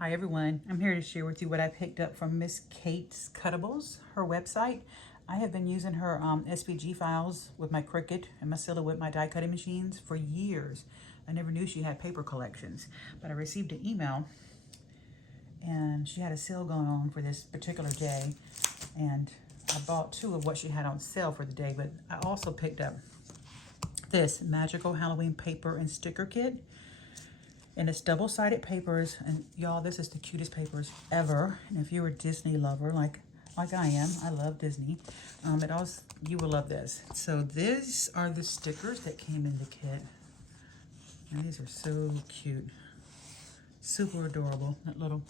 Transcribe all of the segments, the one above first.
Hi everyone, I'm here to share with you what I picked up from Miss Kate Cuttables, her website. I have been using her SVG files with my Cricut and my Silhouette, my die cutting machines for years. I never knew she had paper collections, but I received an email and she had a sale going on for this particular day, and I bought two of what she had on sale for the day, but I also picked up this magical Halloween paper and sticker kit. And it's double-sided papers, and y'all, this is the cutest papers ever. And if you're a Disney lover, like I am, I love Disney, you will love this. So these are the stickers that came in the kit. And these are so cute. Super adorable. That little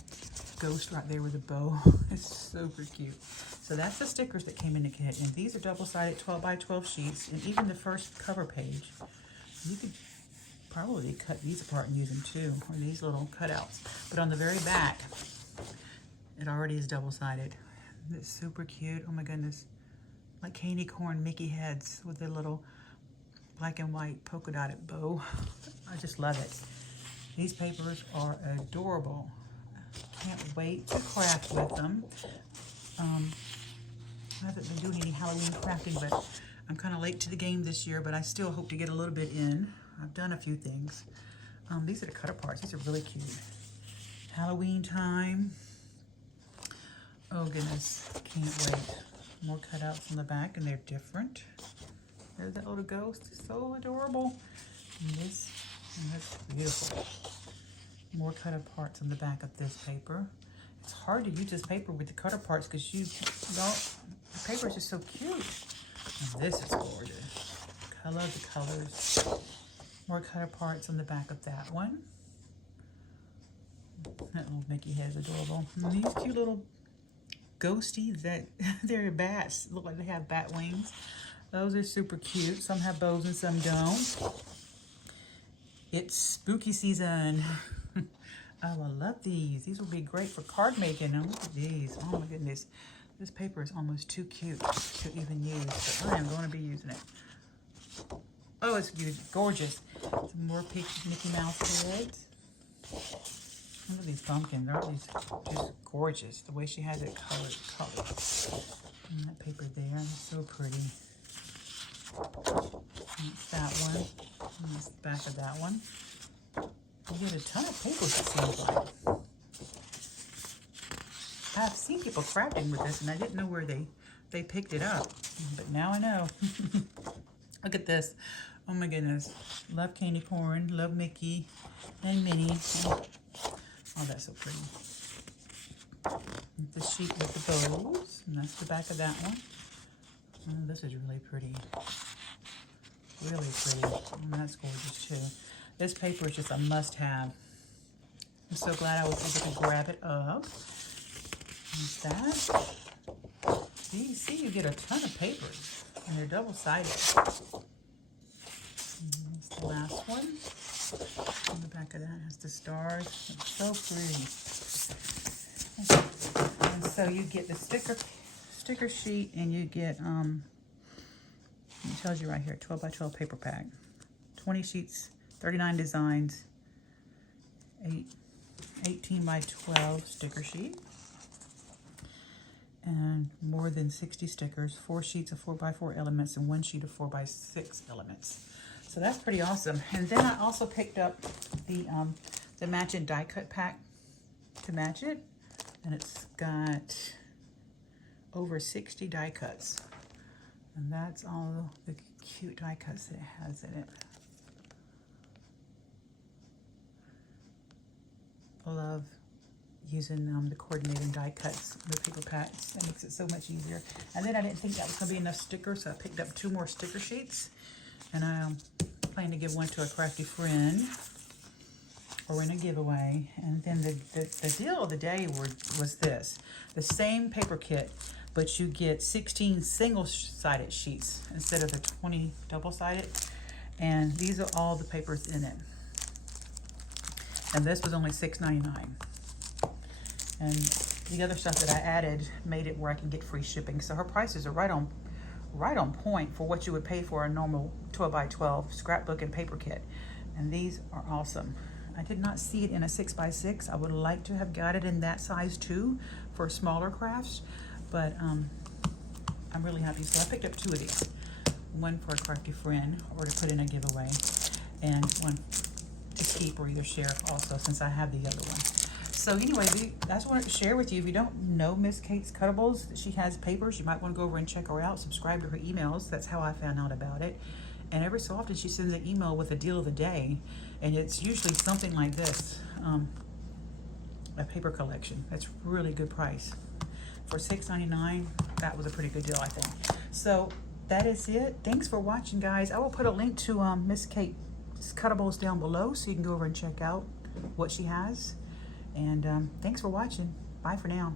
ghost right there with a bow. It's super cute. So that's the stickers that came in the kit. And these are double-sided 12 by 12 sheets. And even the first cover page, you could probably cut these apart and use them too, or these little cutouts. But on the very back, it already is double-sided. It's super cute. Oh my goodness. Like candy corn Mickey heads with the little black and white polka dotted bow. I just love it. These papers are adorable. Can't wait to craft with them. I haven't been doing any Halloween crafting, but I'm kind of late to the game this year, but I still hope to get a little bit in. I've done a few things. These are the cut aparts. These are really cute. Halloween time. Oh goodness, can't wait. More cutouts in the back, and they're different. There's that little ghost. It's so adorable. And that's beautiful. More cut aparts on the back of this paper. It's hard to use this paper with the cut aparts because the paper is just so cute. And this is gorgeous. I love the colors. More cut aparts on the back of that one. That little Mickey head is adorable. And these cute little ghosties that they're bats. Look like they have bat wings. Those are super cute. Some have bows and some don't. It's spooky season. Oh, I love these. These will be great for card making. And look at these. Oh my goodness. This paper is almost too cute to even use, but I am going to be using it. Oh, it's gorgeous. Some more Mickey Mouse heads. Look at these pumpkins. Aren't these just gorgeous? The way she has it colored. And that paper there is so pretty. That's that one. And that's the back of that one. You get a ton of papers, it seems like. I've seen people crafting with this, and I didn't know where they picked it up. But now I know. Look at this. Oh my goodness. Love candy corn. Love Mickey and Minnie. Oh, that's so pretty. The sheet with the bows. And that's the back of that one. Oh, this is really pretty. Really pretty. And that's gorgeous too. This paper is just a must-have. I'm so glad I was able to grab it up. There's that. See, you get a ton of papers. And they're double-sided. That's the last one. On the back of that has the stars. It's so pretty. And so you get the sticker sheet, and you get it tells you right here, 12 by 12 paper pack, 20 sheets, 39 designs, 18 by 12 sticker sheet, and more than 60 stickers, 4 sheets of 4 by 4 elements, and 1 sheet of 4 by 6 elements. So that's pretty awesome. And then I also picked up the matching die cut pack to match it, and it's got over 60 die cuts, and that's all the cute die cuts that it has in it. I love using the coordinating die cuts with paper packs. It makes it so much easier. And then I didn't think that was going to be enough stickers, so I picked up 2 more sticker sheets. And I plan to give one to a crafty friend or in a giveaway. And then the deal of the day was this. The same paper kit, but you get 16 single-sided sheets instead of the 20 double-sided. And these are all the papers in it. And this was only $6.99. And the other stuff that I added made it where I can get free shipping. So her prices are right on point for what you would pay for a normal 12 by 12 scrapbook and paper kit. And these are awesome. I did not see it in a 6x6. I would like to have got it in that size too for smaller crafts, but I'm really happy. So I picked up 2 of these. One for a crafty friend or to put in a giveaway, and one to keep or either share also, since I have the other one. So anyway, I just wanted to share with you, if you don't know Miss Kate's Cuttables, she has papers. You might want to go over and check her out, subscribe to her emails. That's how I found out about it. And every so often she sends an email with a deal of the day, and it's usually something like this, a paper collection. That's really good price. For $6.99, that was a pretty good deal, I think. So that is it. Thanks for watching, guys. I will put a link to Miss Kate's Cuttables down below so you can go over and check out what she has. And thanks for watching. Bye for now.